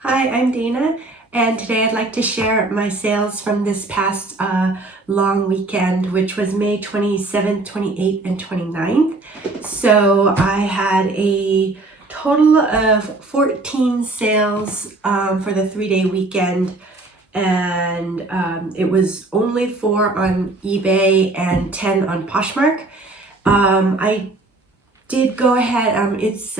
Hi, I'm Dana, and today I'd like to share my sales from this past long weekend, which was May 27th, 28th, and 29th. So I had a total of 14 sales for the 3-day weekend, and it was only 4 on eBay and 10 on Poshmark. I did go ahead, it's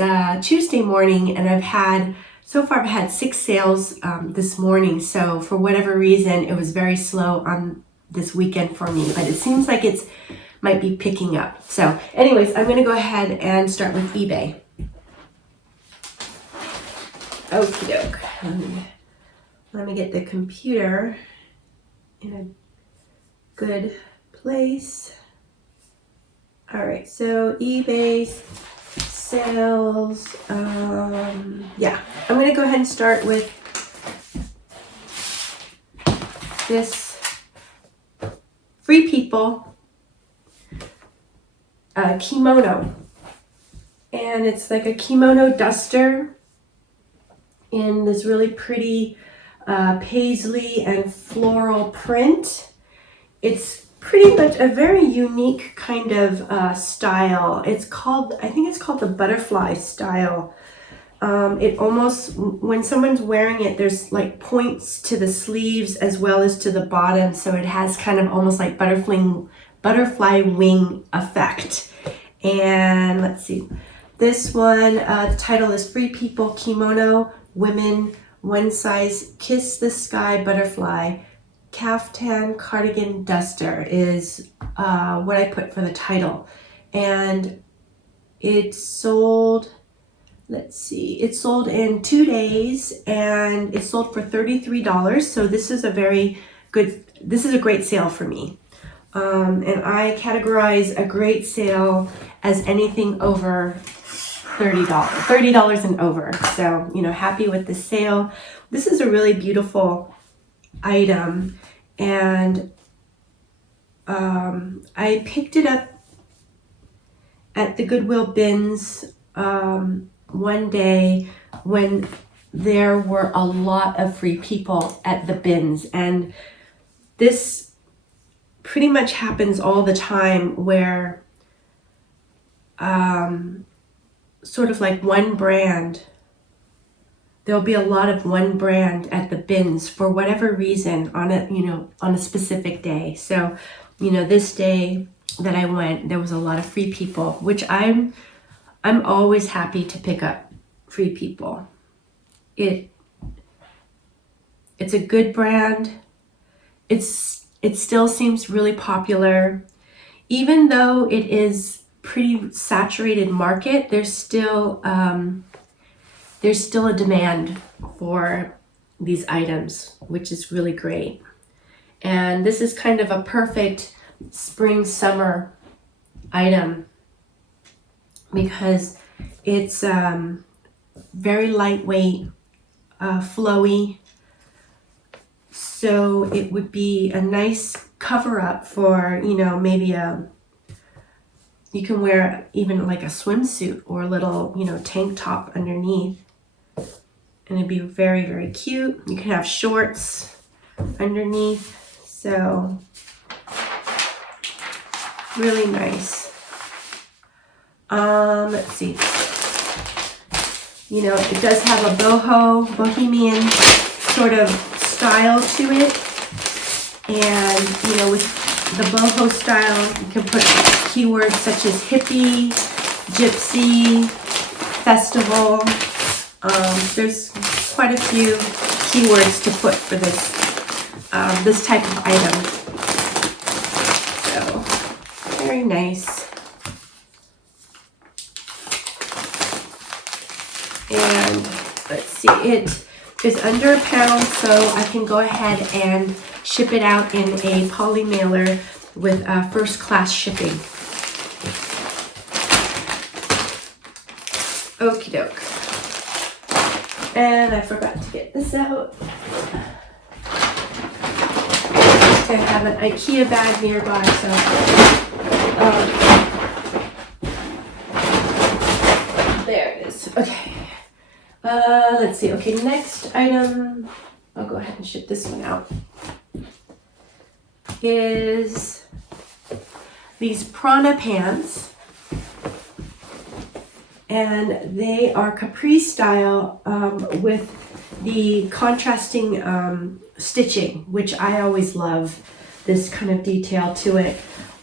Tuesday morning, and so far I've had 6 sales this morning, so for whatever reason it was very slow on this weekend for me, but it seems like it's might be picking up. So anyways, I'm going to go ahead and start with eBay. Okie doke. Let me get the computer in a good place. Alright, so eBay sales, yeah, I'm going to go ahead and start with this Free People kimono, and it's like a kimono duster in this really pretty paisley and floral print. It's pretty much a very unique kind of style. I think it's called the butterfly style. It almost, when someone's wearing it, there's like points to the sleeves as well as to the bottom, so it has kind of almost like butterfly wing effect. And let's see, this one, the title is Free People Kimono Women One Size Kiss the Sky Butterfly Caftan Cardigan Duster is what I put for the title. And it sold, let's see, it sold in 2 days, and it sold for $33. So this is a great sale for me. And I categorize a great sale as anything over $30 and over. So, happy with the sale. This is a really beautiful item, and I picked it up at the Goodwill bins one day when there were a lot of Free People at the bins, and this pretty much happens all the time where sort of like one brand, there'll be a lot of one brand at the bins for whatever reason on a specific day. So, this day that I went, there was a lot of Free People, which I'm always happy to pick up Free People. It's a good brand. It still seems really popular, even though it is pretty saturated market. There's still a demand for these items, which is really great. And this is kind of a perfect spring summer item because it's very lightweight, flowy, so it would be a nice cover up for maybe you can wear even like a swimsuit or a little tank top underneath, and it'd be very, very cute. You can have shorts underneath, so really nice. Let's see. It does have a bohemian sort of style to it, and with the boho style, you can put keywords such as hippie, gypsy, festival. There's quite a few keywords to put for this type of item. So, very nice. And let's see, it is under a pound, so I can go ahead and ship it out in a poly mailer with first class shipping. Okie doke. And I forgot to get this out. I have an IKEA bag nearby, so there it is. Okay. Let's see. Okay, next item, I'll go ahead and ship this one out, is these Prana pants. And they are capri style with the contrasting stitching, which I always love, this kind of detail to it.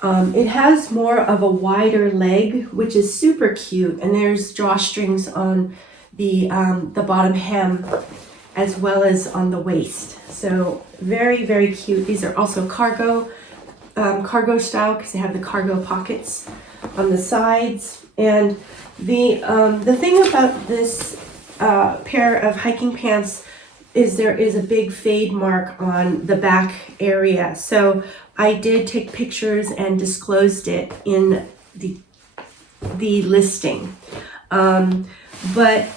It has more of a wider leg, which is super cute, and there's drawstrings on the bottom hem as well as on the waist. So very, very cute. These are also cargo style because they have the cargo pockets on the sides. And the thing about this pair of hiking pants is there is a big fade mark on the back area. So I did take pictures and disclosed it in the listing. But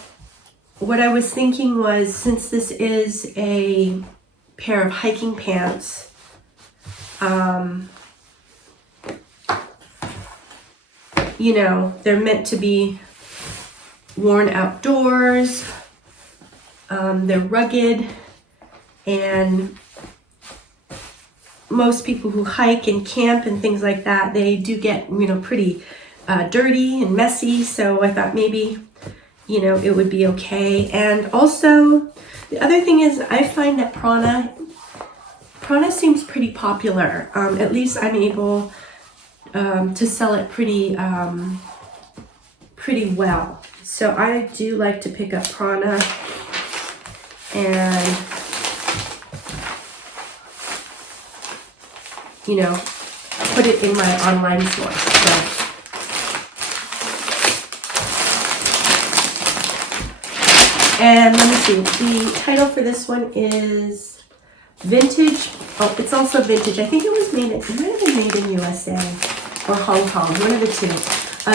what I was thinking was, since this is a pair of hiking pants, you know, they're meant to be worn outdoors. They're rugged, and most people who hike and camp and things like that, they do get, you know, pretty dirty and messy. So I thought maybe, you know, it would be okay. And also, the other thing is, I find that Prana seems pretty popular. At least I'm able to sell it pretty well. So I do like to pick up Prana and, you know, put it in my online store. So. And let me see, the title for this one is Vintage. Oh, it's also vintage. I think it might have been made in USA or Hong Kong, one of the two.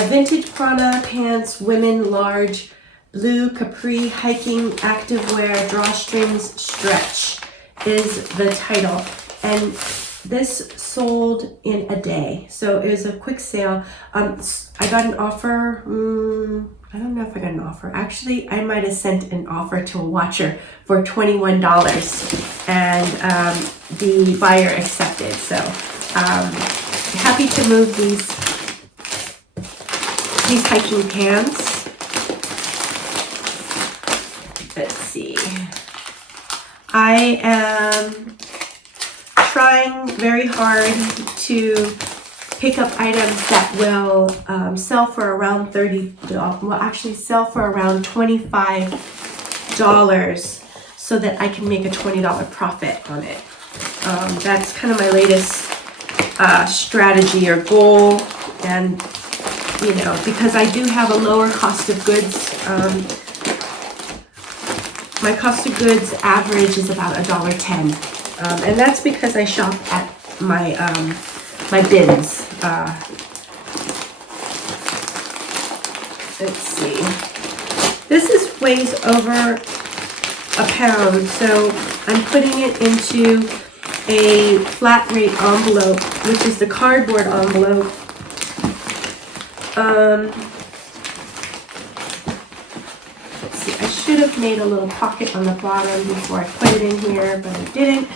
Vintage Prana pants, women large, blue capri hiking activewear drawstrings stretch is the title. And this sold in a day, so it was a quick sale. I got an offer. I don't know if I got an offer. Actually, I might have sent an offer to a watcher for $21, and the buyer accepted. So happy to move these hiking pants. Let's see. I am trying very hard to pick up items that will sell for around sell for around $25 so that I can make a $20 profit on it. That's kind of my latest strategy or goal. And, you know, because I do have a lower cost of goods, my cost of goods average is about $1.10. And that's because I shop at my my bins. Let's see. This weighs over a pound, so I'm putting it into a flat rate envelope, which is the cardboard envelope. Let's see. I should have made a little pocket on the bottom before I put it in here, but I didn't.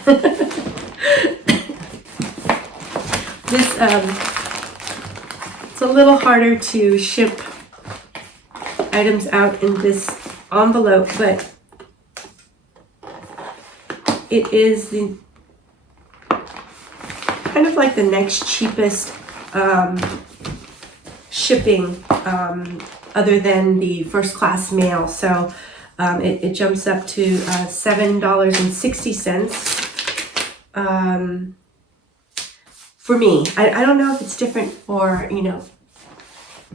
This it's a little harder to ship items out in this envelope, but it is the kind of like the next cheapest shipping other than the first class mail. So it jumps up to $7.60. For me, I don't know if it's different for, you know,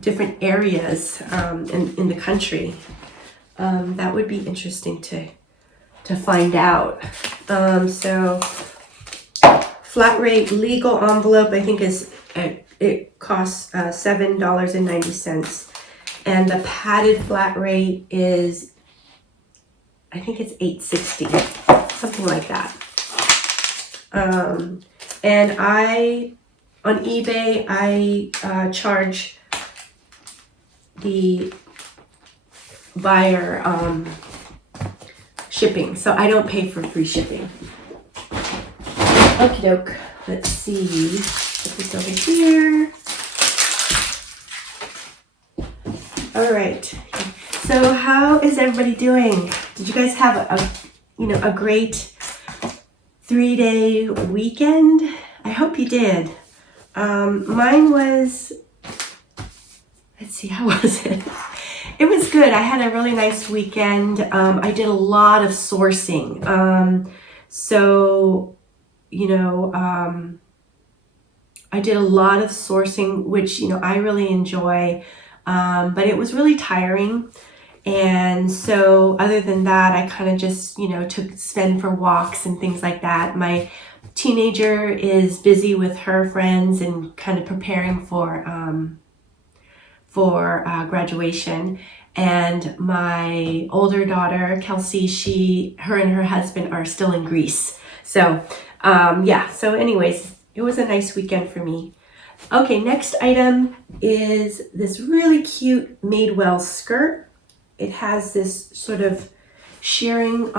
different areas in the country. That would be interesting to find out. So flat rate legal envelope, I think it costs $7.90, and the padded flat rate is, I think it's $8.60, something like that. And on eBay, I charge the buyer shipping, so I don't pay for free shipping. Okie doke. Let's see. Put this over here. All right. So how is everybody doing? Did you guys have a great 3-day weekend? I hope you did. Mine was, let's see, how was it? It was good. I had a really nice weekend. I did a lot of sourcing. I did a lot of sourcing, which, I really enjoy, but it was really tiring. And so other than that, I kind of just, took Sven for walks and things like that. My teenager is busy with her friends and kind of preparing for graduation. And my older daughter, Kelsey, her and her husband are still in Greece. So, so anyways, it was a nice weekend for me. Okay, next item is this really cute Madewell skirt. It has this sort of shearing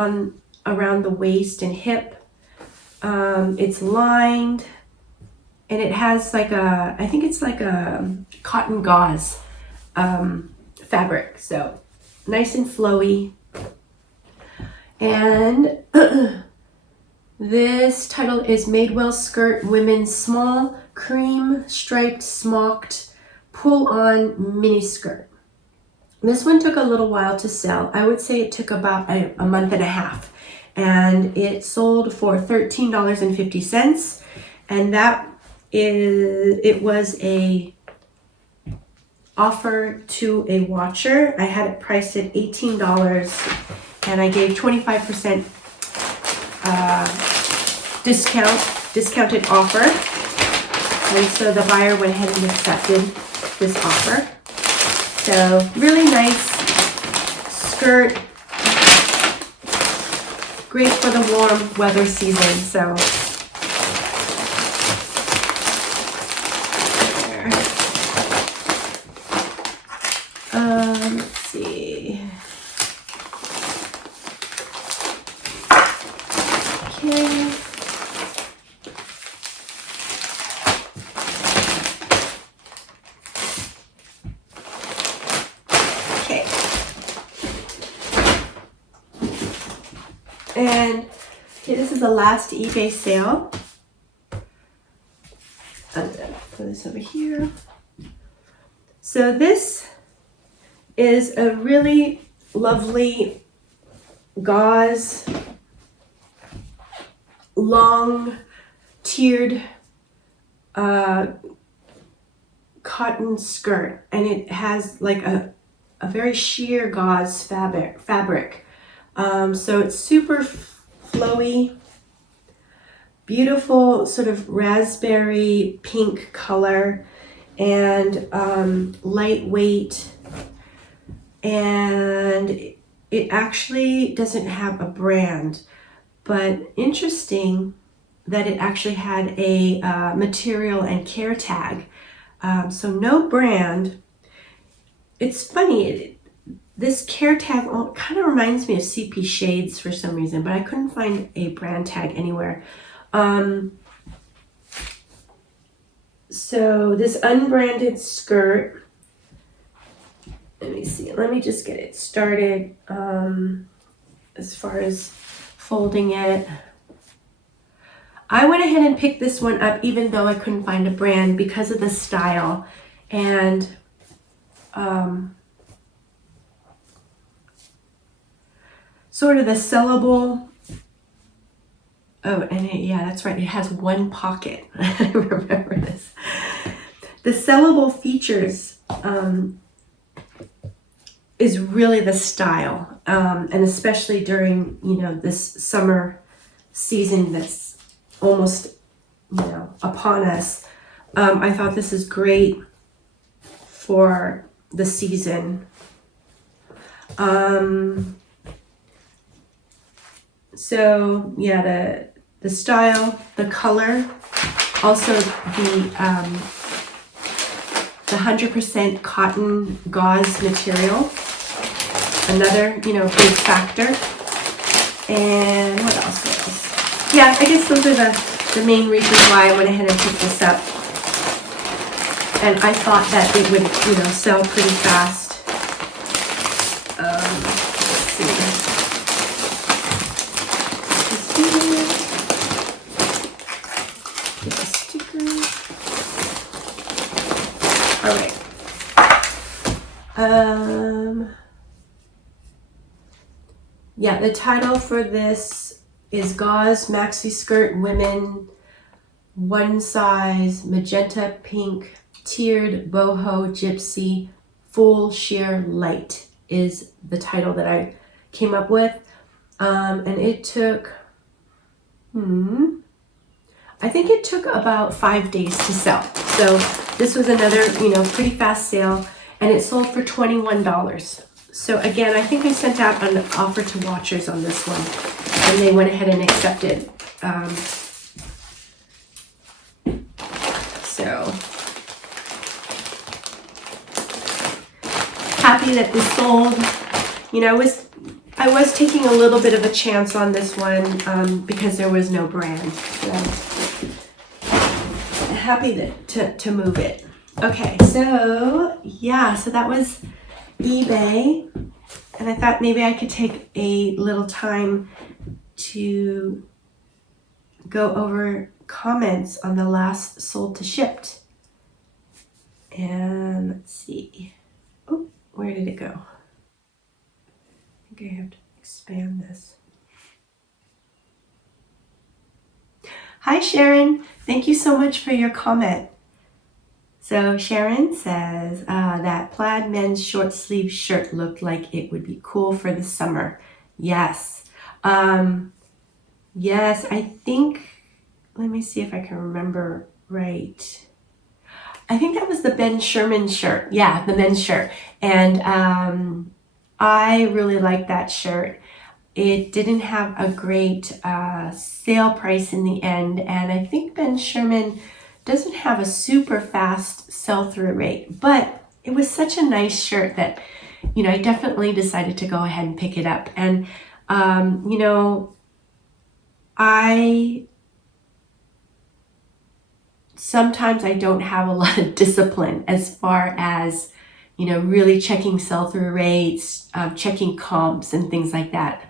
around the waist and hip. It's lined, and it has I think it's like a cotton gauze fabric. So nice and flowy. And this title is Madewell Skirt Women's Small Cream Striped Smocked Pull-On Mini Skirt. This one took a little while to sell. I would say it took about a month and a half. And it sold for $13.50. And it was a offer to a watcher. I had it priced at $18, and I gave 25% discounted offer. And so the buyer went ahead and accepted this offer. So really nice skirt, great for the warm weather season. So let's see. Okay. And this is the last eBay sale. I'm gonna put this over here. So this is a really lovely gauze, long tiered cotton skirt, and it has like a very sheer gauze fabric. So it's super flowy, beautiful sort of raspberry pink color, and lightweight. And it actually doesn't have a brand, but interesting that it actually had a material and care tag. So no brand. It's funny, this care tag kind of reminds me of CP Shades for some reason, but I couldn't find a brand tag anywhere. So this unbranded skirt, let me see, let me just get it started as far as folding it. I went ahead and picked this one up even though I couldn't find a brand because of the style. And sort of the sellable, yeah, that's right, it has one pocket. I remember this. The sellable features is really the style, and especially during, this summer season that's almost, upon us. I thought this is great for the season. So yeah, the style, the color, also the 100% cotton gauze material, another big factor. And what else? What else? Yeah, I guess those are the main reasons why I went ahead and picked this up. And I thought that it would, sell pretty fast. Let's see. Get a sticker. All right. Yeah, the title for this is Gauze Maxi Skirt Women One Size Magenta Pink Tiered Boho Gypsy Full Sheer Light is the title that I came up with. And it took, I think it took about 5 days to sell. So this was another, pretty fast sale, and it sold for $21. So again, I think I sent out an offer to watchers on this one, and they went ahead and accepted. So happy that this sold. I was taking a little bit of a chance on this one because there was no brand. So happy to move it. Okay, so yeah, so that was eBay, and I thought maybe I could take a little time to go over comments on the last sold to shipped. And let's see. Oh, where did it go? I think I have to expand this. Hi Sharon, thank you so much for your comment. So Sharon says that plaid men's short sleeve shirt looked like it would be cool for the summer. Yes. Yes, I think, let me see if I can remember right. I think that was the Ben Sherman shirt. Yeah, the men's shirt. And I really like that shirt. It didn't have a great sale price in the end. And I think Ben Sherman doesn't have a super fast sell-through rate, but it was such a nice shirt that, I definitely decided to go ahead and pick it up. And, sometimes I don't have a lot of discipline as far as, really checking sell-through rates, checking comps and things like that.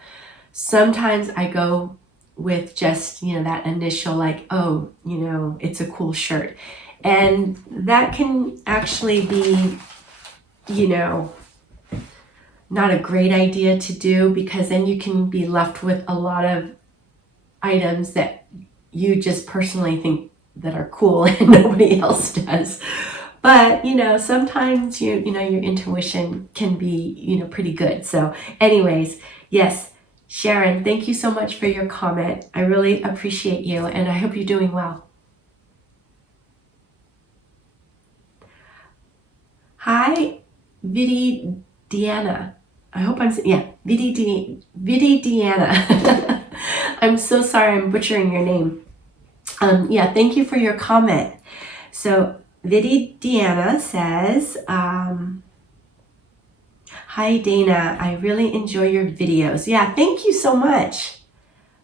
Sometimes I go with just, that initial like, oh, it's a cool shirt. And that can actually be, not a great idea to do, because then you can be left with a lot of items that you just personally think that are cool and nobody else does. But, sometimes your intuition can be, pretty good. So anyways, yes, Sharon, thank you so much for your comment. I really appreciate you, and I hope you're doing well. Hi, Vidi Deanna. I hope I'm saying, yeah, Vidi Deanna. I'm so sorry I'm butchering your name. Yeah, thank you for your comment. So Vidi Deanna says, hi Dana, I really enjoy your videos. Yeah, thank you so much.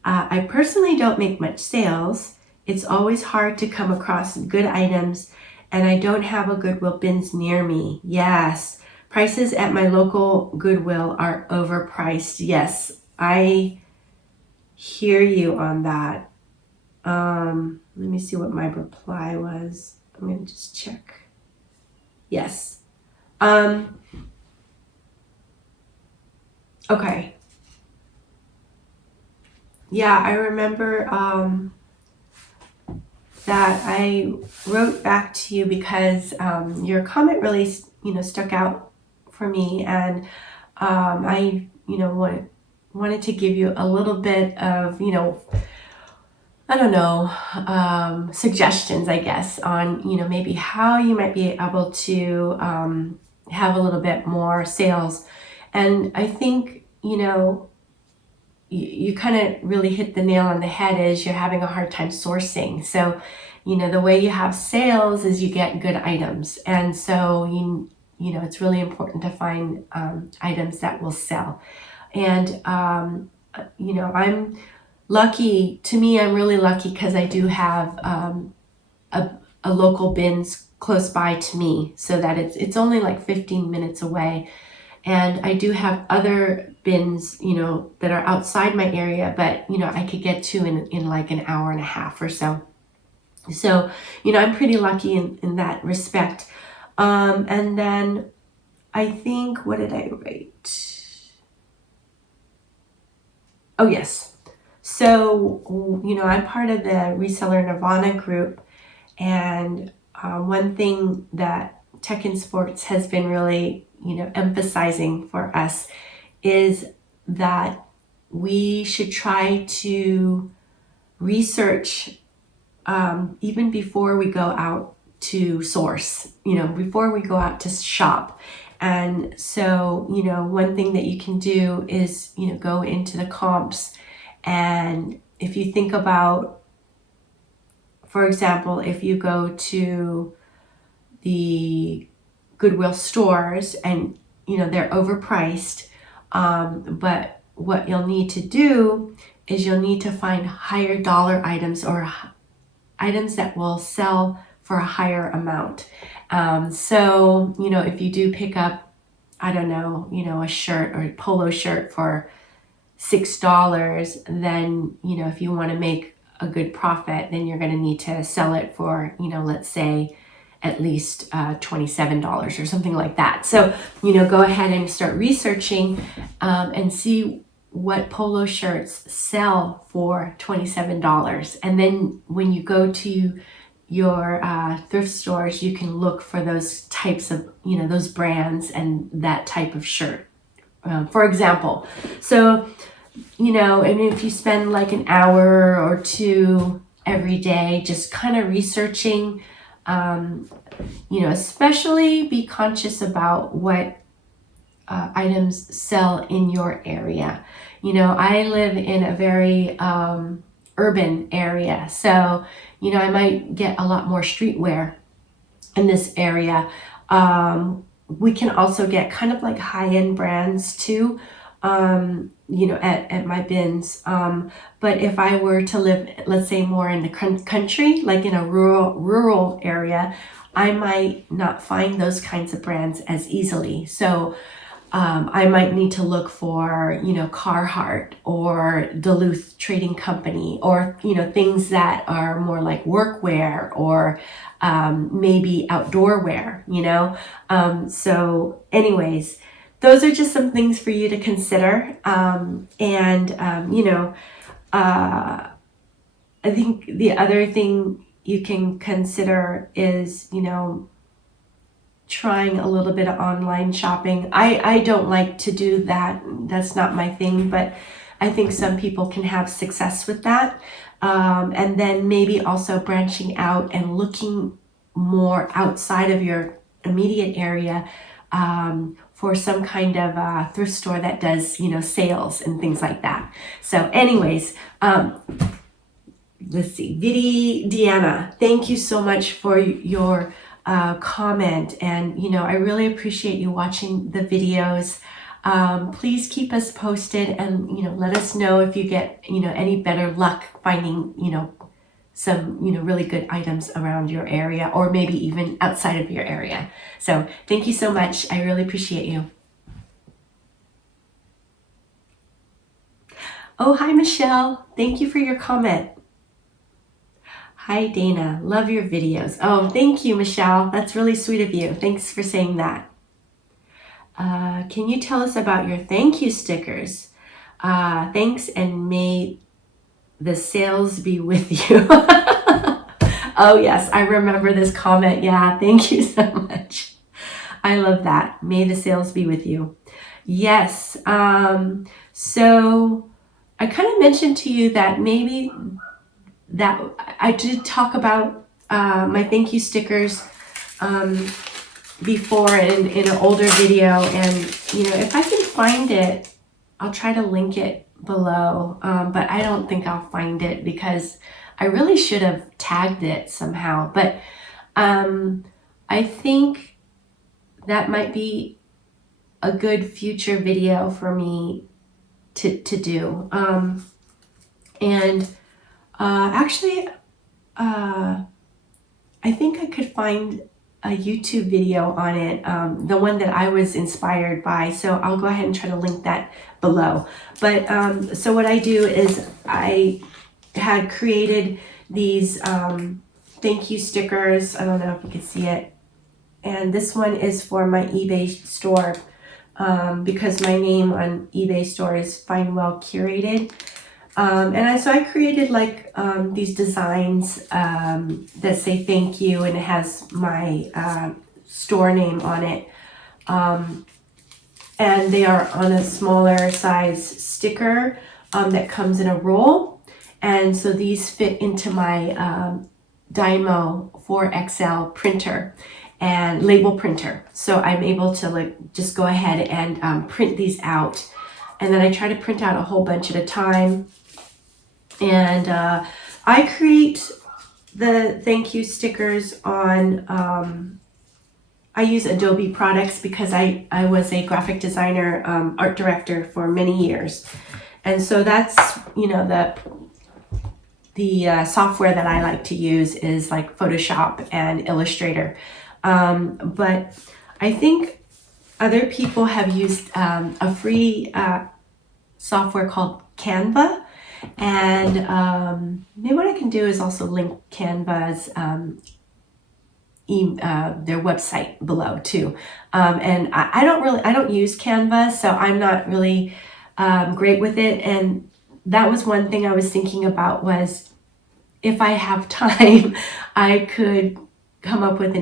I personally don't make much sales. It's always hard to come across good items, and I don't have a Goodwill bins near me. Yes, prices at my local Goodwill are overpriced. Yes, I hear you on that. Let me see what my reply was. I'm going to just check. Yes. Okay. Yeah, I remember that I wrote back to you because your comment really, stuck out for me, and I, wanted to give you a little bit of, I don't know, suggestions, I guess, on, maybe how you might be able to have a little bit more sales. And I think, you kind of really hit the nail on the head is you're having a hard time sourcing. So, the way you have sales is you get good items. And so, it's really important to find items that will sell. And you know, I'm lucky. To me, I'm really lucky because I do have a local bins close by to me, so that it's only like 15 minutes away. And I do have other bins, you know, that are outside my area, but, you know, I could get to in like an hour and a half or so. So, you know, I'm pretty lucky in that respect. And then I think, what did I write? Oh, yes. So, you know, I'm part of the Reseller Nirvana group. And one thing that Tech in Sports has been really, you know, emphasizing for us is that we should try to research even before we go out to source, you know, before we go out to shop. And so, you know, one thing that you can do is, you know, go into the comps. And if you think about, for example, if you go to the Goodwill stores and, you know, they're overpriced, but what you'll need to do is you'll need to find higher dollar items or items that will sell for a higher amount. So, you know, if you do pick up, I don't know, you know, a shirt or a polo shirt for $6, then, you know, if you want to make a good profit, then you're going to need to sell it for, you know, let's say at least $27 or something like that. So, you know, go ahead and start researching and see what polo shirts sell for $27. And then when you go to your thrift stores, you can look for those types of, you know, those brands and that type of shirt, for example. So, you know, and if you spend like an hour or two every day just kind of researching, you know, especially be conscious about what items sell in your area. You know, I live in a very urban area, so, you know, I might get a lot more streetwear in this area. We can also get kind of like high-end brands too, you know, at my bins. But if I were to live, let's say, more in the country, like in a rural area, I might not find those kinds of brands as easily. So I might need to look for, you know, Carhartt or Duluth Trading Company, or, you know, things that are more like workwear or maybe outdoor wear, you know. So anyways, those are just some things for you to consider. You know, I think the other thing you can consider is, you know, trying a little bit of online shopping. I don't like to do that. That's not my thing, but I think some people can have success with that. And then maybe also branching out and looking more outside of your immediate area for some kind of thrift store that does, you know, sales and things like that. So anyways, let's see, Deanna, thank you so much for your comment. And, you know, I really appreciate you watching the videos. Please keep us posted and, you know, let us know if you get, you know, any better luck finding, you know, some, you know, really good items around your area or maybe even outside of your area. So thank you so much. I really appreciate you. Oh, hi, Michelle. Thank you for your comment. Hi, Dana. Love your videos. Oh, thank you, Michelle. That's really sweet of you. Thanks for saying that. Can you tell us about your thank you stickers? Thanks, and may the sales be with you. Oh, yes, I remember this comment. Yeah, thank you so much. I love that. May the sales be with you. Yes. So I kind of mentioned to you that maybe that I did talk about my thank you stickers before in an older video, and, you know, if I can find it, I'll try to link it below, but I don't think I'll find it because I really should have tagged it somehow. But I think that might be a good future video for me to do. Actually, I think I could find a YouTube video on it, the one that I was inspired by. So I'll go ahead and try to link that below. But so what I do is I had created these thank you stickers. I don't know if you can see it. And this one is for my eBay store because my name on eBay store is Find Well Curated. So I created like these designs that say thank you, and it has my store name on it. And they are on a smaller size sticker that comes in a roll. And so these fit into my Dymo 4XL printer and label printer. So I'm able to like just go ahead and print these out. And then I try to print out a whole bunch at a time. And I create the thank you stickers on, I use Adobe products because I was a graphic designer, art director for many years. And so that's, you know, the software that I like to use is like Photoshop and Illustrator. But I think other people have used a free software called Canva. And maybe what I can do is also link Canva's their website below too. And I don't use Canva, so I'm not really great with it. And that was one thing I was thinking about was if I have time, I could come up with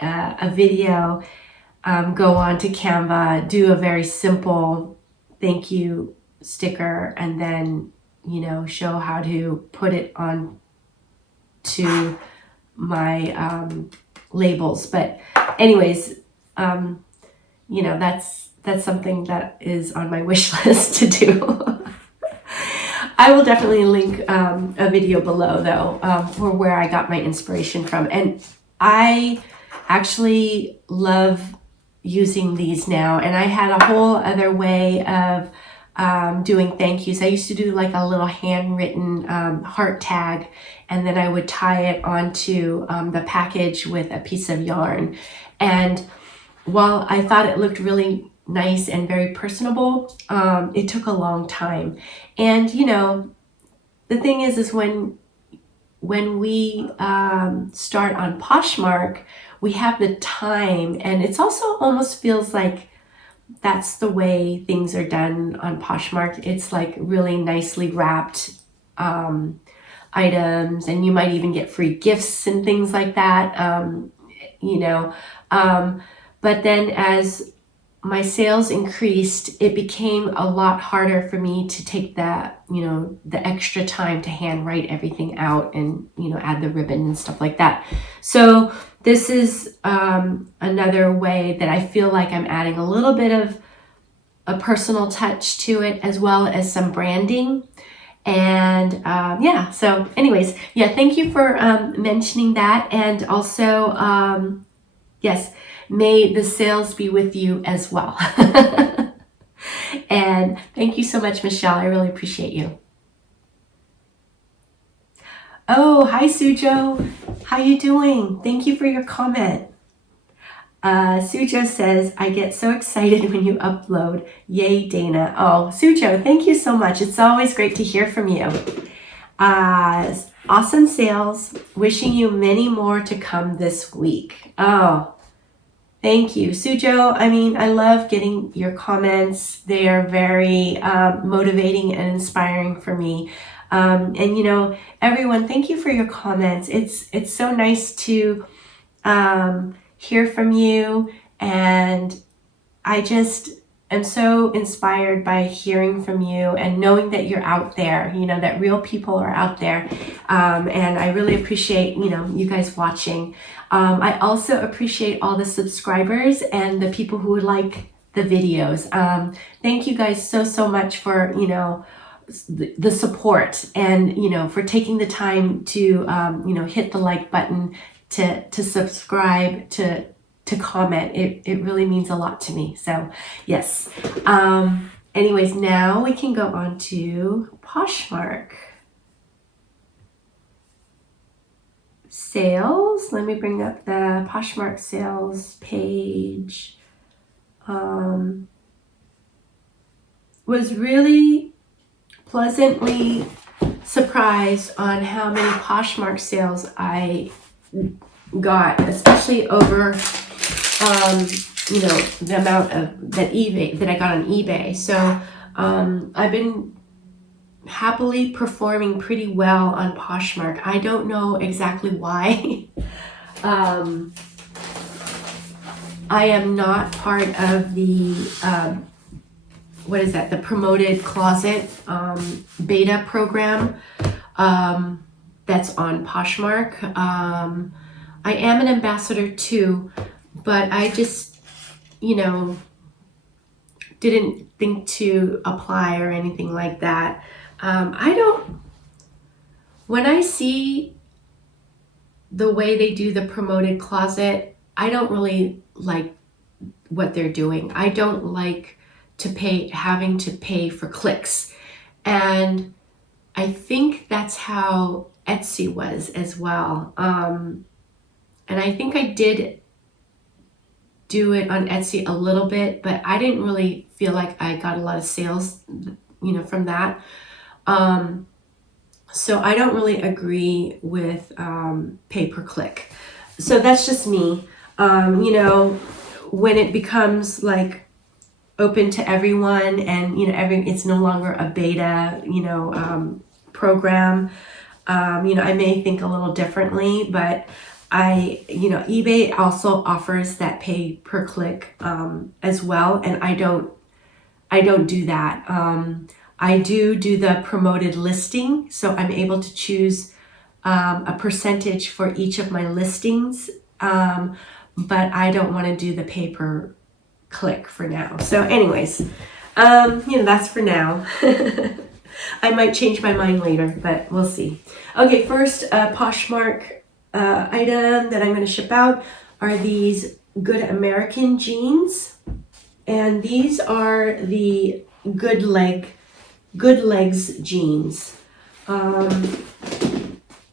a video, go on to Canva, do a very simple thank you sticker, and then, you know, show how to put it on to my labels. But anyways, you know, that's something that is on my wish list to do. I will definitely link a video below though, for where I got my inspiration from. And I actually love using these now. And I had a whole other way of doing thank yous. I used to do like a little handwritten heart tag, and then I would tie it onto the package with a piece of yarn. And while I thought it looked really nice and very personable, it took a long time. And you know, the thing is when we start on Poshmark, we have the time, and it's also almost feels like that's the way things are done on Poshmark. It's like really nicely wrapped items, and you might even get free gifts and things like that, you know. But then as my sales increased, it became a lot harder for me to take that, you know, the extra time to hand write everything out and, you know, add the ribbon and stuff like that. So this is another way that I feel like I'm adding a little bit of a personal touch to it, as well as some branding. And yeah, so anyways, yeah, thank you for mentioning that. And also, yes, may the sales be with you as well. And thank you so much, Michelle. I really appreciate you. Oh, hi, Sujo. How you doing? Thank you for your comment. Sujo says, I get so excited when you upload. Yay, Dana. Oh, Sujo, thank you so much. It's always great to hear from you. Awesome sales. Wishing you many more to come this week. Oh, thank you, Sujo. I mean, I love getting your comments. They are very motivating and inspiring for me. And you know, everyone, thank you for your comments. It's so nice to hear from you, and I just am so inspired by hearing from you and knowing that you're out there, you know, that real people are out there. And I really appreciate, you know, you guys watching. I also appreciate all the subscribers and the people who like the videos. Thank you guys so much for, you know, the support, and, you know, for taking the time to, you know, hit the like button, to subscribe, to comment. It really means a lot to me. So yes. anyways, now we can go on to Poshmark. Sales. Let me bring up the Poshmark sales page. Was really pleasantly surprised on how many Poshmark sales I got, especially over the amount of that I got on eBay. So I've been happily performing pretty well on Poshmark. I don't know exactly why. I am not part of the the promoted closet beta program that's on Poshmark. I am an ambassador too, but I just, didn't think to apply or anything like that. When I see the way they do the promoted closet, I don't really like what they're doing. I don't like having to pay for clicks. And I think that's how Etsy was as well. And I think I did do it on Etsy a little bit, but I didn't really feel like I got a lot of sales, from that. So I don't really agree with pay per click. So that's just me. When it becomes like open to everyone and, it's no longer a beta, program, I may think a little differently, but eBay also offers that pay per click as well. And I don't do that. I do the promoted listing. So I'm able to choose a percentage for each of my listings. But I don't want to do the pay per click for now. So anyways, that's for now. I might change my mind later, but we'll see. Okay, first Poshmark item that I'm going to ship out are these Good American jeans. And these are the Good Legs jeans.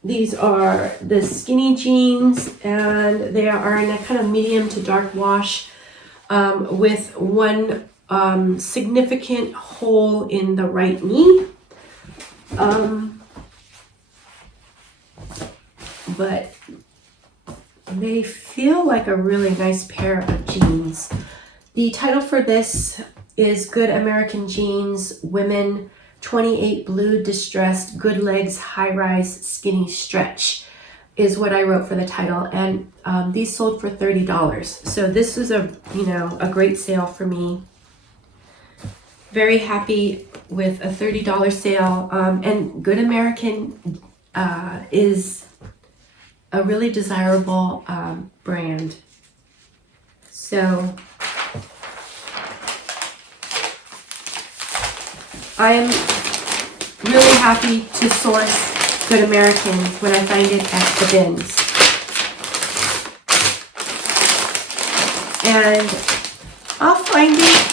These are the skinny jeans, and they are in a kind of medium to dark wash with one significant hole in the right knee. But they feel like a really nice pair of jeans. The title for this is Good American Jeans Women 28 Blue Distressed Good Legs High Rise Skinny Stretch is what I wrote for the title, and these sold for $30. So this was a great sale for me. Very happy with a $30 sale, and Good American is a really desirable brand. So I am really happy to source Good American when I find it at the bins. And I'll find it,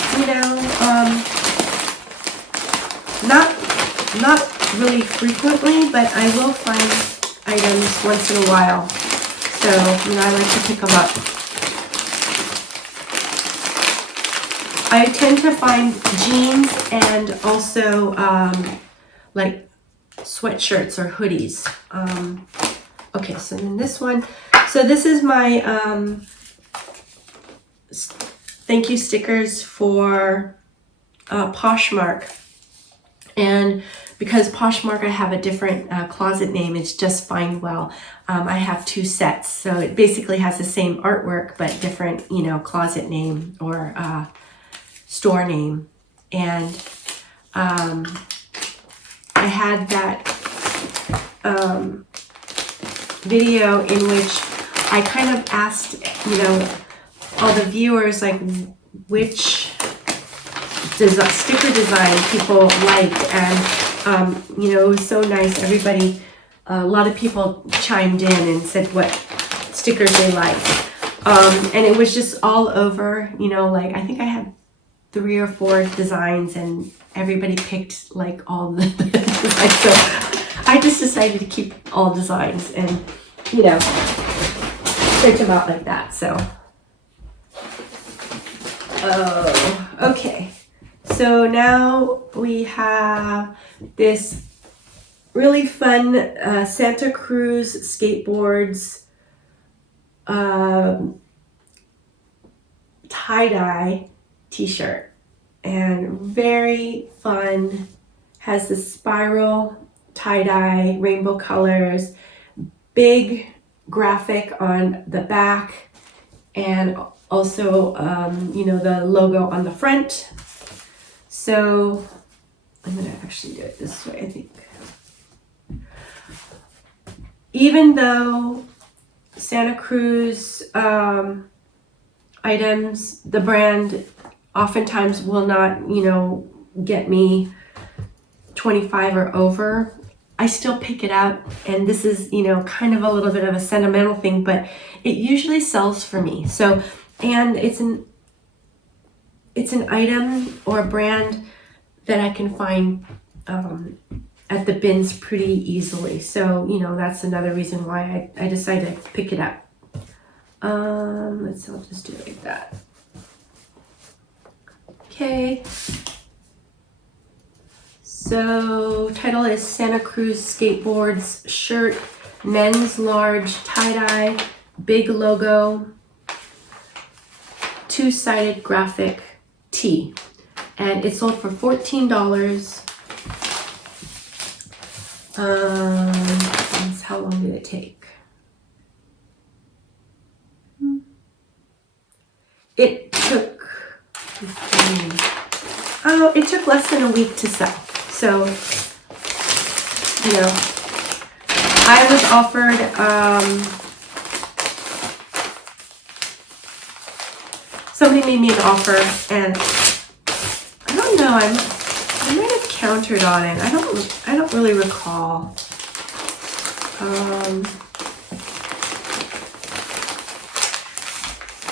not really frequently, but I will find items once in a while. So, I like to pick them up. I tend to find jeans and also like sweatshirts or hoodies. Okay, so then this one. So this is my thank you stickers for Poshmark. And because Poshmark, I have a different closet name. It's just Find Well. I have two sets. So it basically has the same artwork, but different, closet name or store name. And I had that video in which I kind of asked, all the viewers, like, which sticker design people liked. And, it was so nice. Everybody, a lot of people chimed in and said what stickers they liked. And it was just all over, I think I had 3 or 4 designs, and everybody picked like all the designs. So I just decided to keep all designs and, you know, print them out like that. So, oh, okay. So now we have this really fun Santa Cruz skateboards tie-dye t-shirt, and very fun. Has the spiral tie-dye, rainbow colors, big graphic on the back, and also you know, the logo on the front. So I'm gonna actually do it this way, I think. Even though Santa Cruz items, the brand oftentimes will not, you know, get me 25 or over, I still pick it up. And this is, you know, kind of a little bit of a sentimental thing, but it usually sells for me. So, and it's an item or a brand that I can find at the bins pretty easily. So, you know, that's another reason why I decided to pick it up. I'll just do it like that. Okay. So, title is Santa Cruz Skateboards shirt, men's large tie-dye, big logo, 2-sided graphic tee. And it sold for $14. How long did it take? It took, it took less than a week to sell. So, you know, I was offered, somebody made me an offer, and I don't know, I might have countered on it. I don't really recall.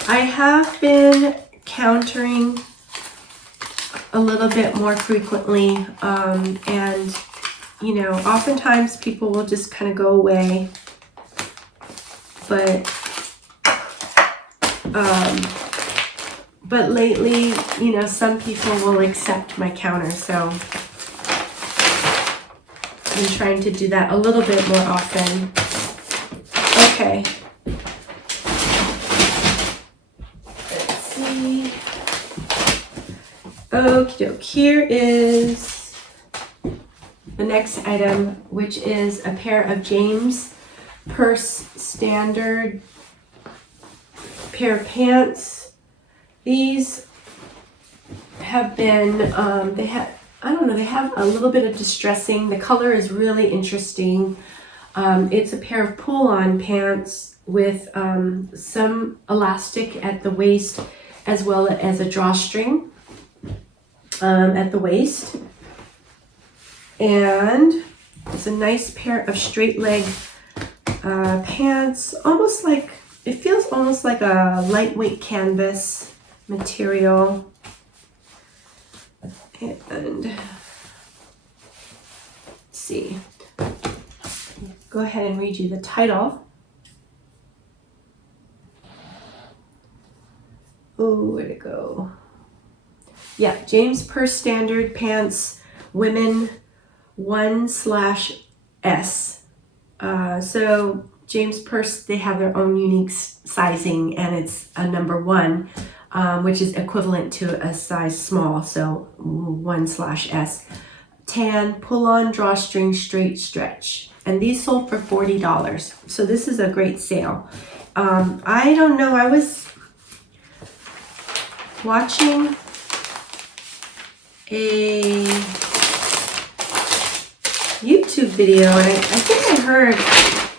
I have been countering a little bit more frequently, and you know, oftentimes people will just kind of go away, but lately, you know, some people will accept my counter, so I'm trying to do that a little bit more often. Okay. Let's see. Okie doke. Here is the next item, which is a pair of James Purse standard pair of pants. These have been, they have a little bit of distressing. The color is really interesting. It's a pair of pull-on pants with some elastic at the waist, as well as a drawstring at the waist. And it's a nice pair of straight leg pants, almost like, it feels almost like a lightweight canvas material. And let's see, go ahead and read you the title. Oh, where'd it go? Yeah, James Purse standard pants, women 1/S. So James Purse, they have their own unique sizing, and it's a number 1, which is equivalent to a size small, so 1/S. Tan, pull-on, drawstring, straight stretch. And these sold for $40. So this is a great sale. I don't know, I was watching a YouTube video, and I think I heard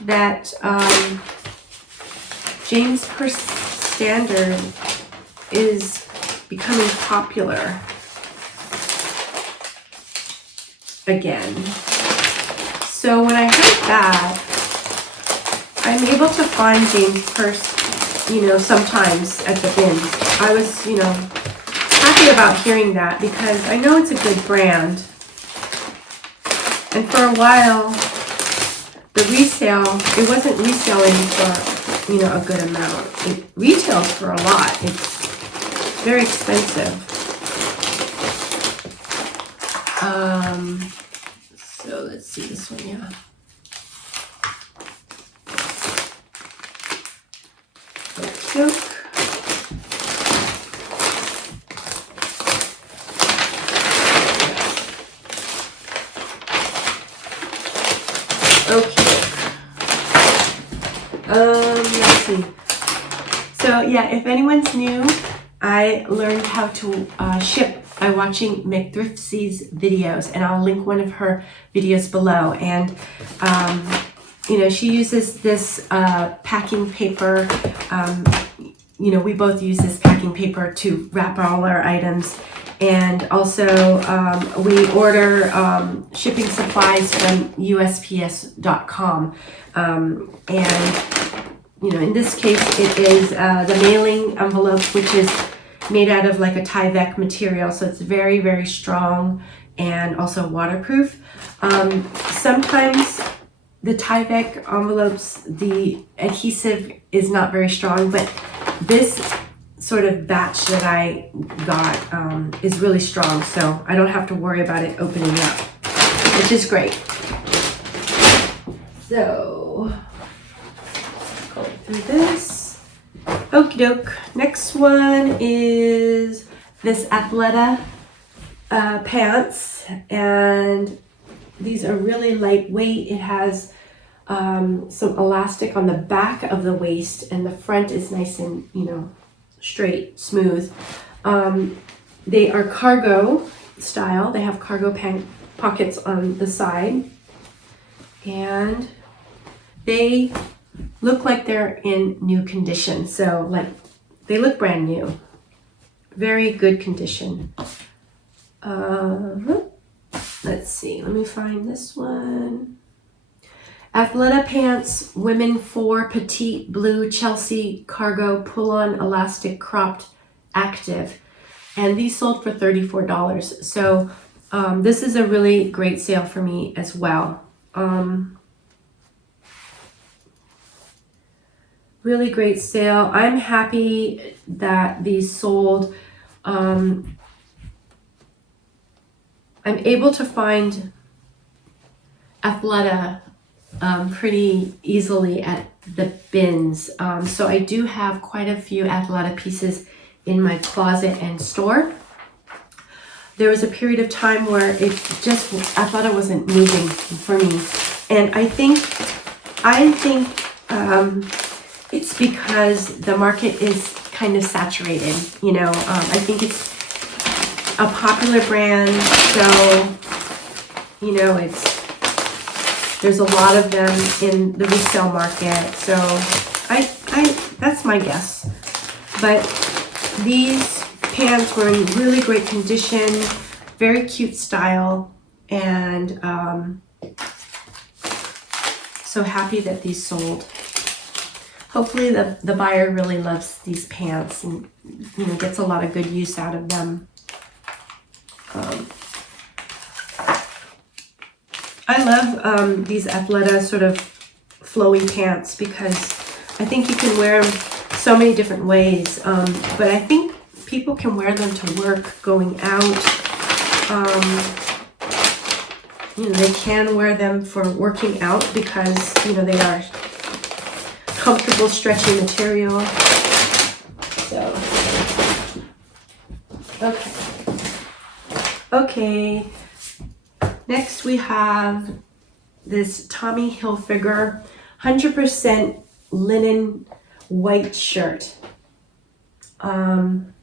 that James Purse standard is becoming popular again. So when I heard that, I'm able to find James Purse, you know, sometimes at the bins. I was, you know, happy about hearing that because I know it's a good brand. And for a while, the resale, it wasn't reselling for, you know, a good amount. It retails for a lot. It's very expensive. So let's see this one, yeah. Okay. Let's see. So yeah, if anyone's new, I learned how to ship by watching McThrifty's videos, and I'll link one of her videos below. And you know, she uses this packing paper. You know, we both use this packing paper to wrap all our items. And also we order shipping supplies from USPS.com. And, you know, in this case, it is the mailing envelope, which is made out of like a Tyvek material. So it's very, very strong and also waterproof. Sometimes the Tyvek envelopes, the adhesive is not very strong, but this sort of batch that I got is really strong, so I don't have to worry about it opening up, which is great. So, going through this. Okie doke. Next one is this Athleta pants, and these are really lightweight. It has some elastic on the back of the waist, and the front is nice and, you know, straight, smooth. They are cargo style. They have cargo pockets on the side, and they look like they're in new condition. So like they look brand new, very good condition. Let's see, let me find this one. Athleta pants, women 4, petite, blue, Chelsea, cargo, pull-on, elastic, cropped, active. And these sold for $34. So this is a really great sale for me as well. Really great sale. I'm happy that these sold. I'm able to find Athleta pretty easily at the bins. So I do have quite a few Athleta pieces in my closet and store. There was a period of time where Athleta wasn't moving for me. And I think it's because the market is kind of saturated, you know. I think it's a popular brand, so, you know, there's a lot of them in the resale market, so that's my guess. But these pants were in really great condition, very cute style, and so happy that these sold. Hopefully the buyer really loves these pants and, you know, gets a lot of good use out of them. I love these Athleta sort of flowy pants because I think you can wear them so many different ways. But I think people can wear them to work, going out. You know, they can wear them for working out because, you know, they are comfortable, stretchy material. So, okay. Next we have this Tommy Hilfiger 100% linen white shirt. I'm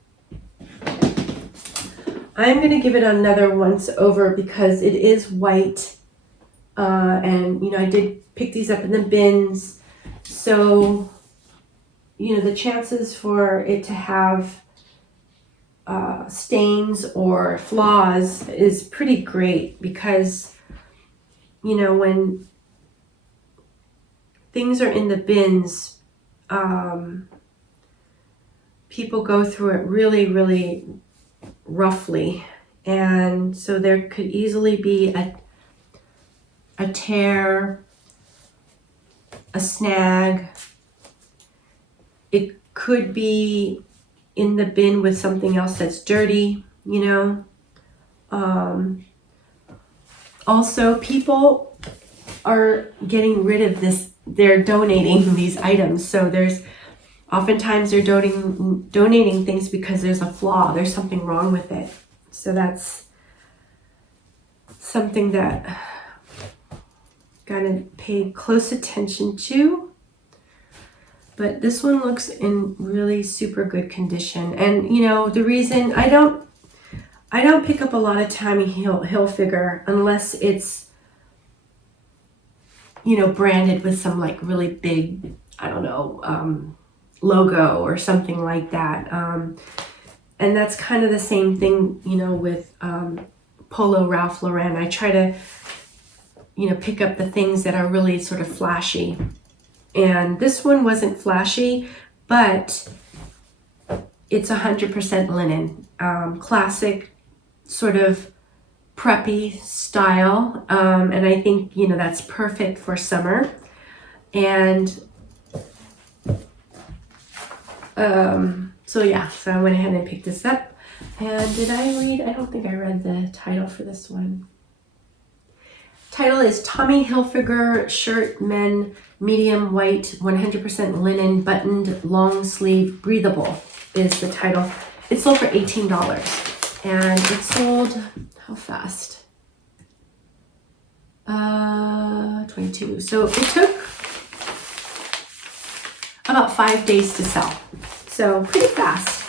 going to give it another once over because it is white. And, you know, I did pick these up in the bins. So, you know, the chances for it to have stains or flaws is pretty great because, you know, when things are in the bins, people go through it really, really roughly. And so there could easily be a tear, a snag. It could be in the bin with something else that's dirty, you know. Also, people are getting rid of this. They're donating these items. So oftentimes they're donating things because there's a flaw. There's something wrong with it. So that's something that gotta pay close attention to. But this one looks in really super good condition. And you know, the reason I don't pick up a lot of Tommy Hilfiger unless it's, you know, branded with some like really big, I don't know, logo or something like that. And that's kind of the same thing, you know, with Polo Ralph Lauren. I try to, you know, pick up the things that are really sort of flashy. And this one wasn't flashy, but it's 100% linen, classic sort of preppy style. And I think, you know, that's perfect for summer. And so yeah, so I went ahead and picked this up. And did I read? I don't think I read the title for this one. Title is Tommy Hilfiger Shirt Men Medium White 100% Linen Buttoned Long Sleeve Breathable is the title. It sold for $18 and it sold, how fast? 22. So it took about 5 days to sell. So pretty fast.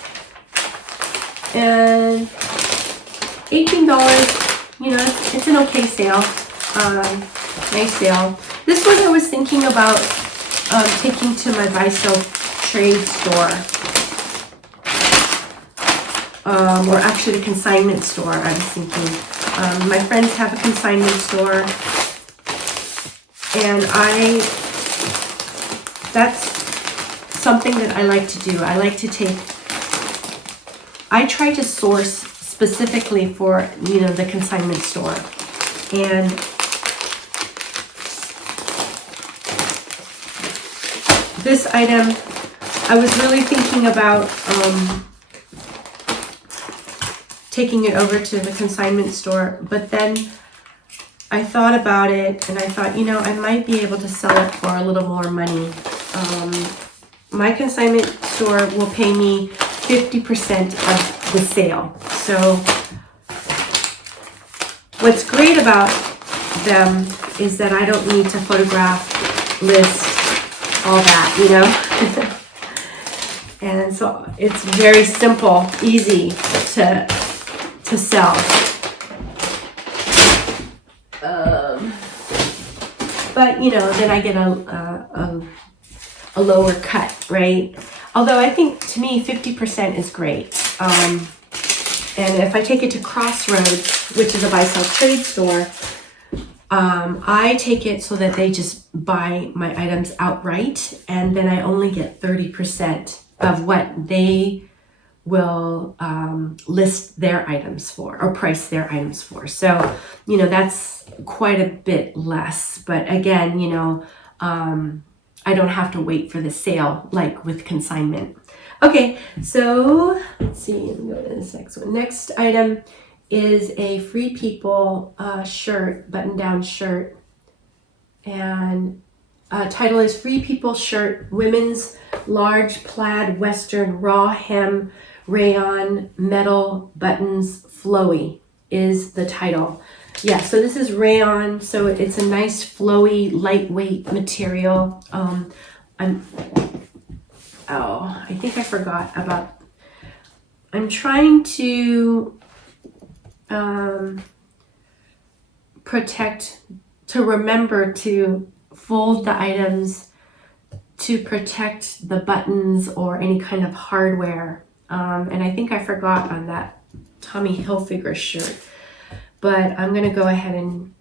And $18, you know, it's an okay sale. Nice sale. This one I was thinking about taking to my buy-sell trade store. Or actually the consignment store, I was thinking. My friends have a consignment store. And that's something that I like to do. I try to source specifically for, you know, the consignment store. And this item, I was really thinking about taking it over to the consignment store, but then I thought about it and I thought, you know, I might be able to sell it for a little more money. My consignment store will pay me 50% of the sale. So what's great about them is that I don't need to photograph, list, all that, you know. And so it's very simple, easy to sell. But you know, then I get a lower cut, right? Although I think to me 50% is great. And if I take it to Crossroads, which is a buy-sell trade store, I take it so that they just buy my items outright, and then I only get 30% of what they will list their items for or price their items for. So, you know, that's quite a bit less. But again, you know, I don't have to wait for the sale like with consignment. Okay, so let's see, let me go to this next one. Next item is a Free People shirt, button-down shirt. And title is Free People Shirt, Women's Large Plaid Western Raw Hem Rayon Metal Buttons Flowy is the title. Yeah, so this is rayon, so it's a nice flowy, lightweight material. I think I forgot about, I'm trying to remember to fold the items to protect the buttons or any kind of hardware. And I think I forgot on that Tommy Hilfiger shirt, but I'm gonna go ahead and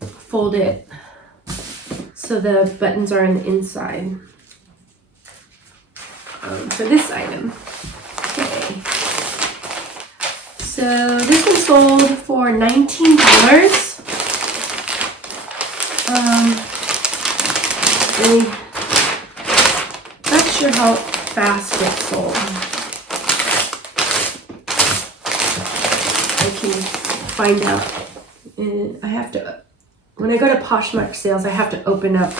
fold it So the buttons are on the inside. For this item. Okay. So this one sold for $19. Really not sure how fast it sold. I can find out. And I have to, when I go to Poshmark sales, I have to open up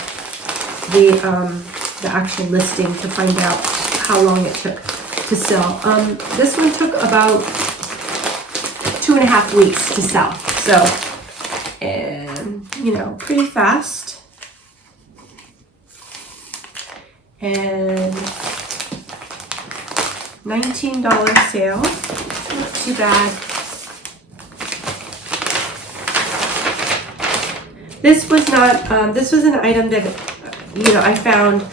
the actual listing to find out how long it took to sell. This one took about 2.5 weeks to sell. So, and you know, pretty fast. And $19 sale, not too bad. This was not, this was an item that, you know, I found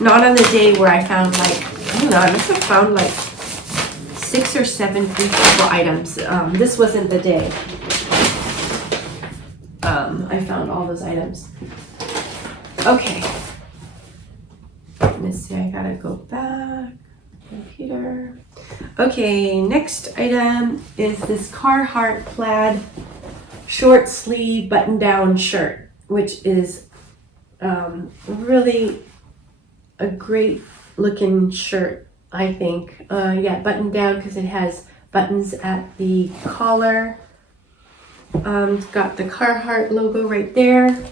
not on the day where I found like, I don't know, I must have found like 6 or 7 beautiful items. This wasn't the day I found all those items. Okay. Let me see, I gotta go back. Computer. Okay, next item is this Carhartt plaid short sleeve button down shirt, which is really a great looking shirt, I think. Yeah, button down because it has buttons at the collar. It's got the Carhartt logo right there.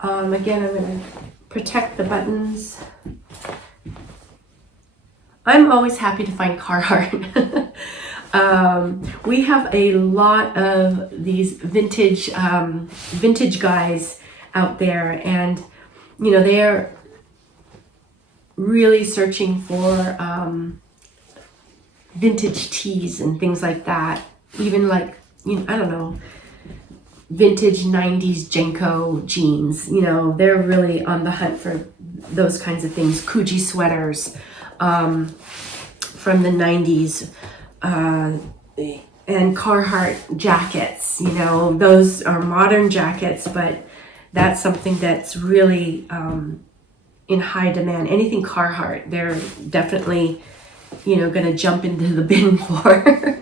Again, I'm going to protect the buttons. I'm always happy to find Carhartt. We have a lot of these vintage guys out there, and you know, they're really searching for vintage tees and things like that. Even like, you know, I don't know, vintage 90s Jenko jeans. You know, they're really on the hunt for those kinds of things. Coogee sweaters from the 90s. And Carhartt jackets, you know, those are modern jackets, but that's something that's really in high demand. Anything Carhartt, they're definitely, you know, going to jump into the bin for.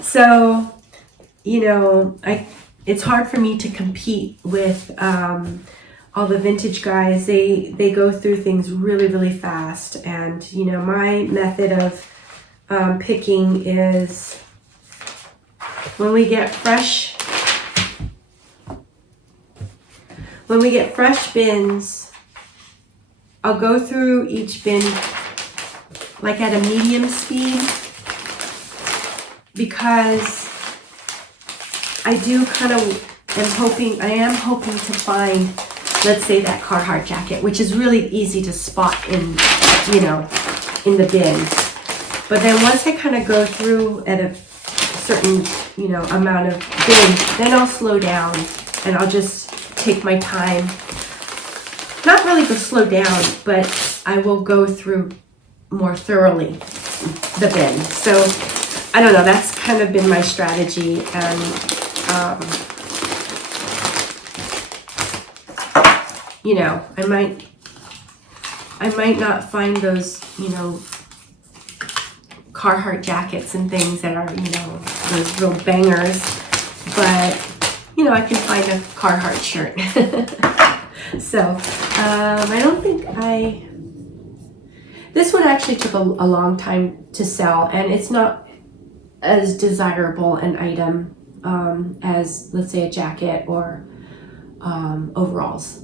So, you know, it's hard for me to compete with all the vintage guys. They go through things really, really fast. And, you know, my method of picking is when we get fresh bins, I'll go through each bin like at a medium speed, because I do kind of I am hoping to find, let's say, that Carhartt jacket, which is really easy to spot in, you know, in the bin. But then once I kind of go through at a certain, you know, amount of bins, then I'll slow down and I'll just take my time. Not really go slow down, but I will go through more thoroughly the bin. So I don't know, that's kind of been my strategy. And you know, I might not find those, you know, Carhartt jackets and things that are, you know, those real bangers, but you know, I can find a Carhartt shirt. So I don't think this one actually took a long time to sell, and it's not as desirable an item as, let's say, a jacket or overalls.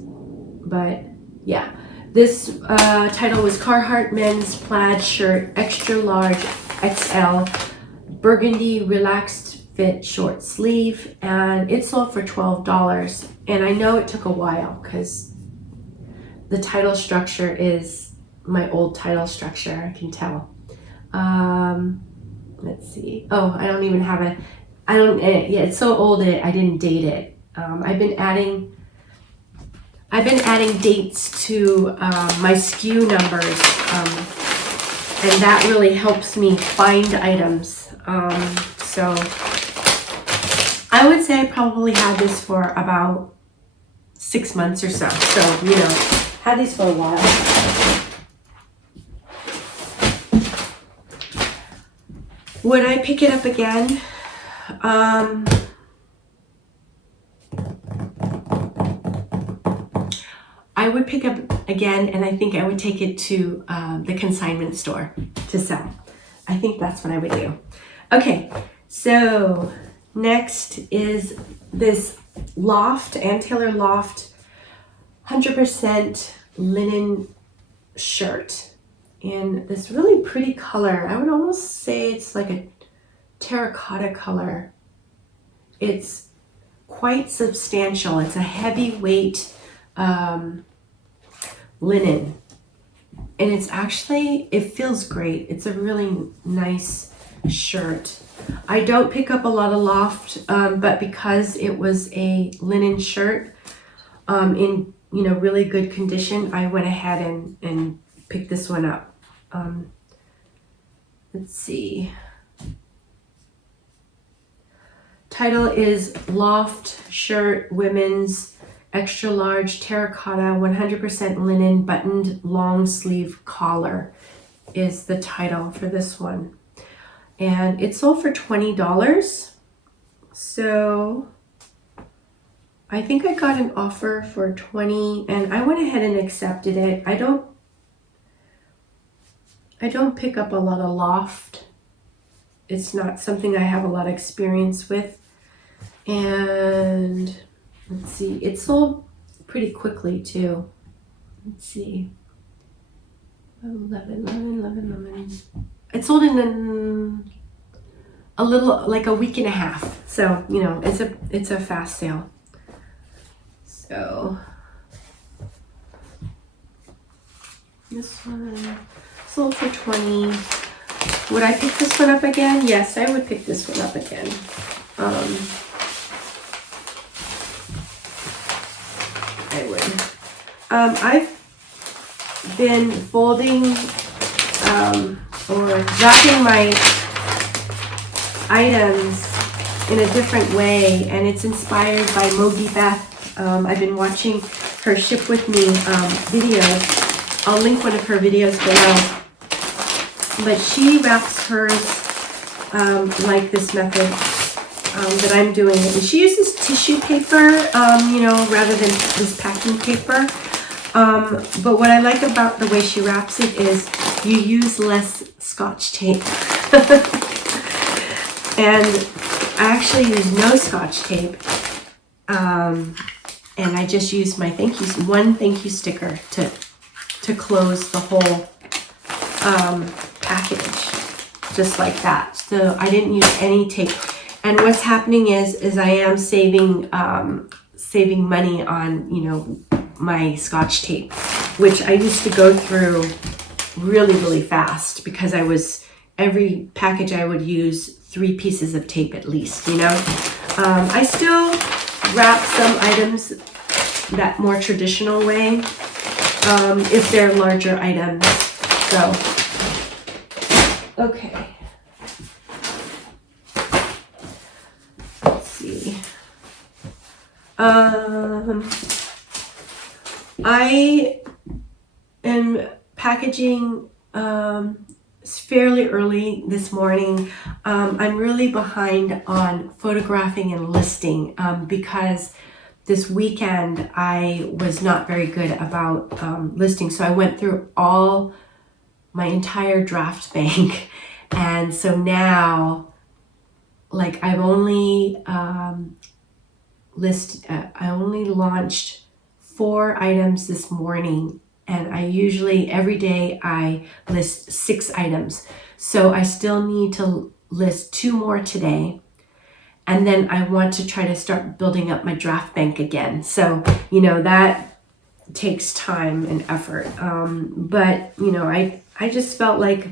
But yeah, this title was Carhartt men's plaid shirt, extra large XL, burgundy relaxed fit short sleeve, and it sold for $12. And I know it took a while because the title structure is my old title structure, I can tell. Let's see. Oh, I don't even have yeah, it's so old that I didn't date it. I've been adding dates to my SKU numbers, and that really helps me find items. So I would say I probably had this for about 6 months or so. So, you know, had these for a while. Would I pick it up again? I would pick up again, and I think I would take it to the consignment store to sell. I think that's what I would do. Okay, so next is this Loft, Ann Taylor Loft 100% linen shirt in this really pretty color. I would almost say it's like a terracotta color. It's quite substantial. It's a heavyweight linen, and it's actually, it feels great. It's a really nice shirt. I don't pick up a lot of Loft, but because it was a linen shirt in, you know, really good condition, I went ahead and picked this one up. Let's see. Title is Loft Shirt Women's Extra Large Terracotta 100% Linen Buttoned Long Sleeve Collar is the title for this one. And it sold for $20. So I think I got an offer for $20 and I went ahead and accepted it. I don't pick up a lot of Loft. It's not something I have a lot of experience with. And let's see, it sold pretty quickly too. Let's see. 11. It sold in a little, like a week and a half. So, you know, it's a fast sale. So this one sold for $20. Would I pick this one up again? Yes, I would pick this one up again. I would. I've been folding or wrapping my items in a different way, and it's inspired by Mogi Beth. I've been watching her Ship With Me video. I'll link one of her videos below. But she wraps hers like this method that I'm doing. And she uses tissue paper, you know, rather than this packing paper. But what I like about the way she wraps it is you use less Scotch tape. And I actually use no Scotch tape. And I just use my one thank you sticker to close the whole package, just like that. So I didn't use any tape. And what's happening is I am saving money on, you know, my Scotch tape, which I used to go through really, really fast because every package I would use 3 pieces of tape at least, you know. I still wrap some items that more traditional way if they're larger items. So, okay. Let's see. I am packaging fairly early this morning. I'm really behind on photographing and listing because this weekend I was not very good about listing. So I went through all my entire draft bank. And so now, like, I've only I only launched 4 items this morning, and I usually every day I list 6 items. So I still need to list 2 more today, and then I want to try to start building up my draft bank again. So, you know, that takes time and effort. But, you know, I just felt like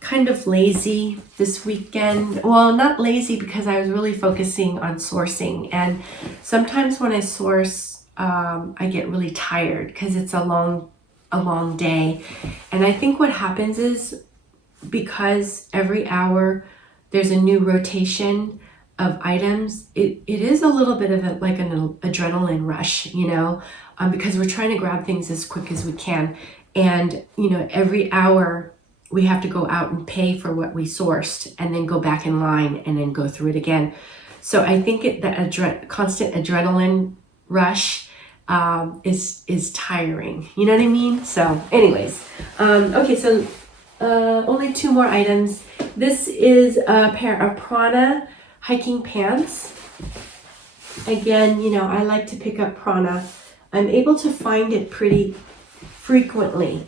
kind of lazy this weekend. Well, not lazy because I was really focusing on sourcing. And sometimes when I source, I get really tired because it's a long day. And I think what happens is because every hour there's a new rotation, of items, it is a little bit of like an adrenaline rush, you know, because we're trying to grab things as quick as we can. And, you know, every hour we have to go out and pay for what we sourced and then go back in line and then go through it again. So I think that constant adrenaline rush is tiring. You know what I mean? So anyways, okay, so only 2 more items. This is a pair of Prana hiking pants. Again, you know, I like to pick up Prana. I'm able to find it pretty frequently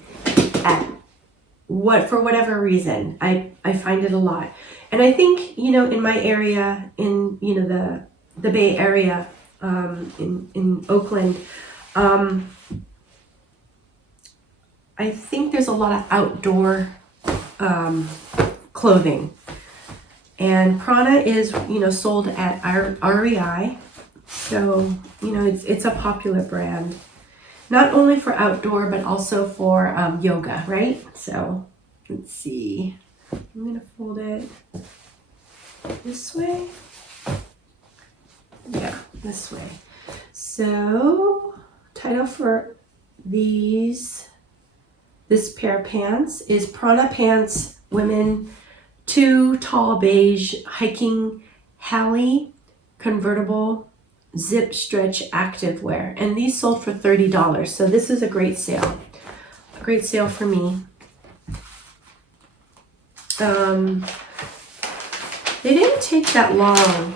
for whatever reason. I find it a lot. And I think, you know, in my area, in, you know, the Bay Area, in Oakland, I think there's a lot of outdoor clothing. And Prana is, you know, sold at REI. So, you know, it's a popular brand. Not only for outdoor, but also for yoga, right? So, let's see. I'm going to fold it this way. Yeah, this way. So, title for this pair of pants is Prana Pants Women 2 Tall Beige Hiking Hally Convertible Zip Stretch Activewear. And these sold for $30. So this is a great sale. A great sale for me. They didn't take that long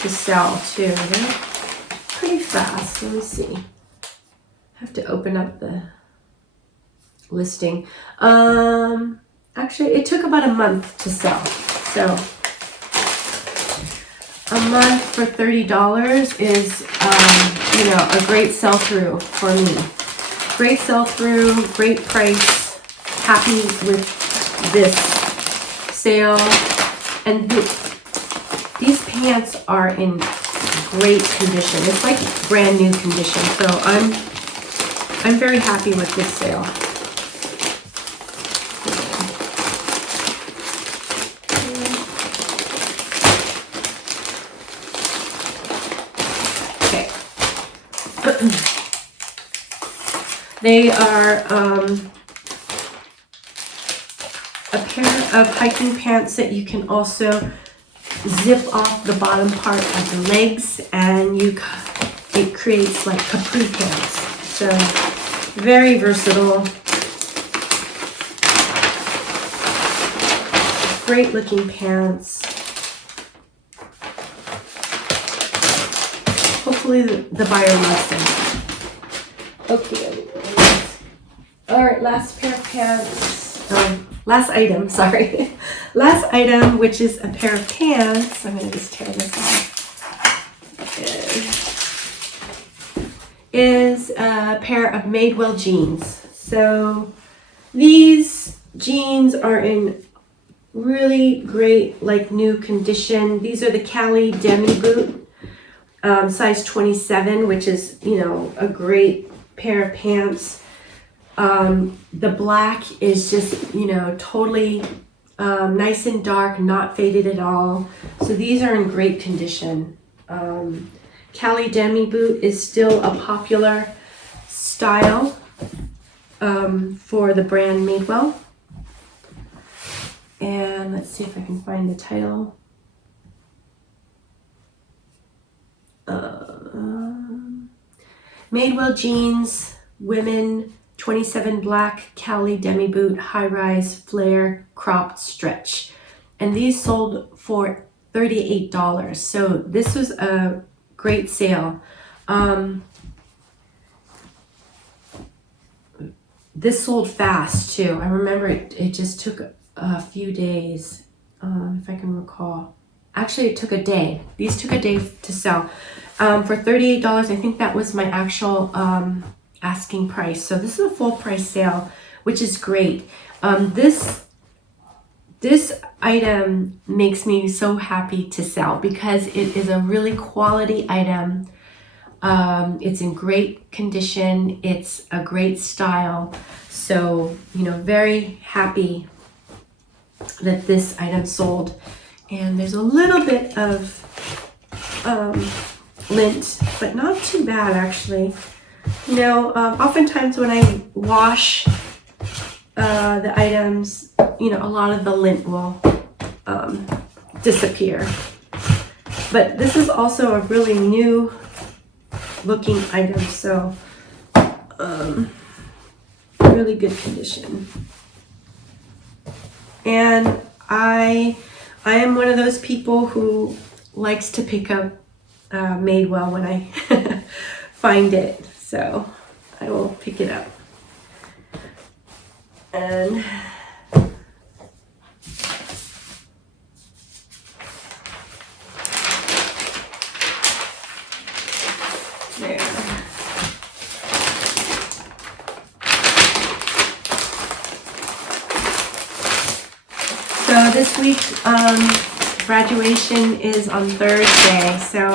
to sell too. They're pretty fast. Let me see. I have to open up the listing. Actually, it took about a month to sell. So a month for $30 is, you know, a great sell-through for me. Great sell-through, great price. Happy with this sale. And these pants are in great condition. It's like brand new condition. So I'm very happy with this sale. They are a pair of hiking pants that you can also zip off the bottom part of the legs, and it creates like capri pants. So very versatile. Great looking pants. Hopefully the buyer loves them. Okay. All right, last pair of pants. Last item, sorry. Last item, which is a pair of pants. I'm going to just tear this off. Is a pair of Madewell jeans. So these jeans are in really great, like new condition. These are the Cali Demi Boot, size 27, which is, you know, a great pair of pants. The black is just, you know, totally nice and dark, not faded at all. So these are in great condition. Cali Demi Boot is still a popular style for the brand Madewell. And let's see if I can find the title. Madewell jeans, women, 27 black Cali Demi Boot, high-rise flare cropped stretch. And these sold for $38. So this was a great sale. This sold fast too. I remember it just took a few days, if I can recall. Actually, it took a day. These took a day to sell. For $38, I think that was my actual asking price. So this is a full price sale, which is great. This item makes me so happy to sell because it is a really quality item. It's in great condition. It's a great style. So, you know, very happy that this item sold. And there's a little bit of lint, but not too bad actually. You know, oftentimes when I wash the items, you know, a lot of the lint will disappear. But this is also a really new looking item, so really good condition. And I am one of those people who likes to pick up Madewell when I find it, so I will pick it up. And there. So this week, graduation is on Thursday, so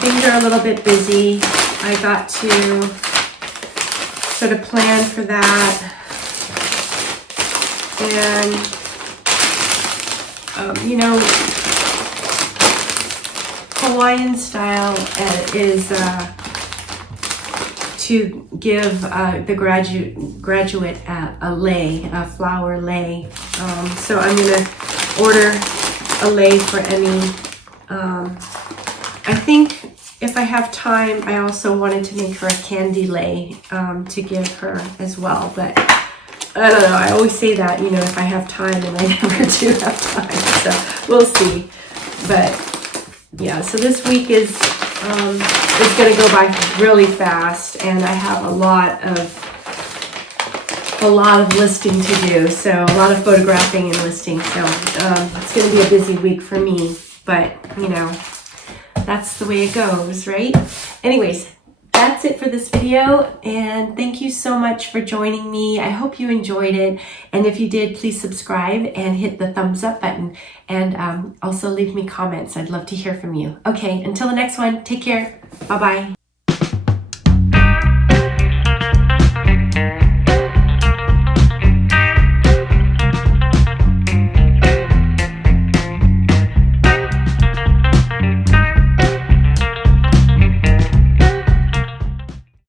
things are a little bit busy. I got to sort of plan for that. And, you know, Hawaiian style is to give the graduate a lei, a flower lei. So I'm gonna order a lei for Emmy. I think if I have time, I also wanted to make her a candy lei to give her as well, but I don't know, I always say that, you know, if I have time, and I never do have time, so we'll see. But yeah, so this week is going to go by really fast, and I have a lot of listing to do, so a lot of photographing and listing, so it's going to be a busy week for me, but you know, that's the way it goes, right? Anyways, that's it for this video, and thank you so much for joining me. I hope you enjoyed it, and if you did, please subscribe and hit the thumbs up button, and also leave me comments. I'd love to hear from you. Okay, until the next one, take care. Bye-bye.